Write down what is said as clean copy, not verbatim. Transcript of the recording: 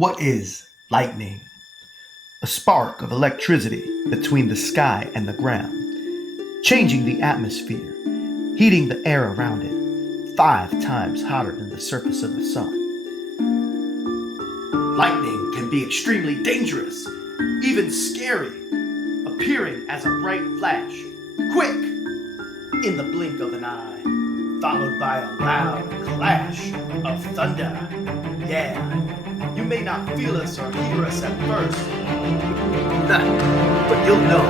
What is lightning? A spark of electricity between the sky and the ground, changing the atmosphere, heating the air around it, 5 times hotter than the surface of the sun. Lightning can be extremely dangerous, even scary, appearing as a bright flash, quick, in the blink of an eye, followed by a loud clash of thunder. Yeah, you may not feel us or hear us at first, but you'll know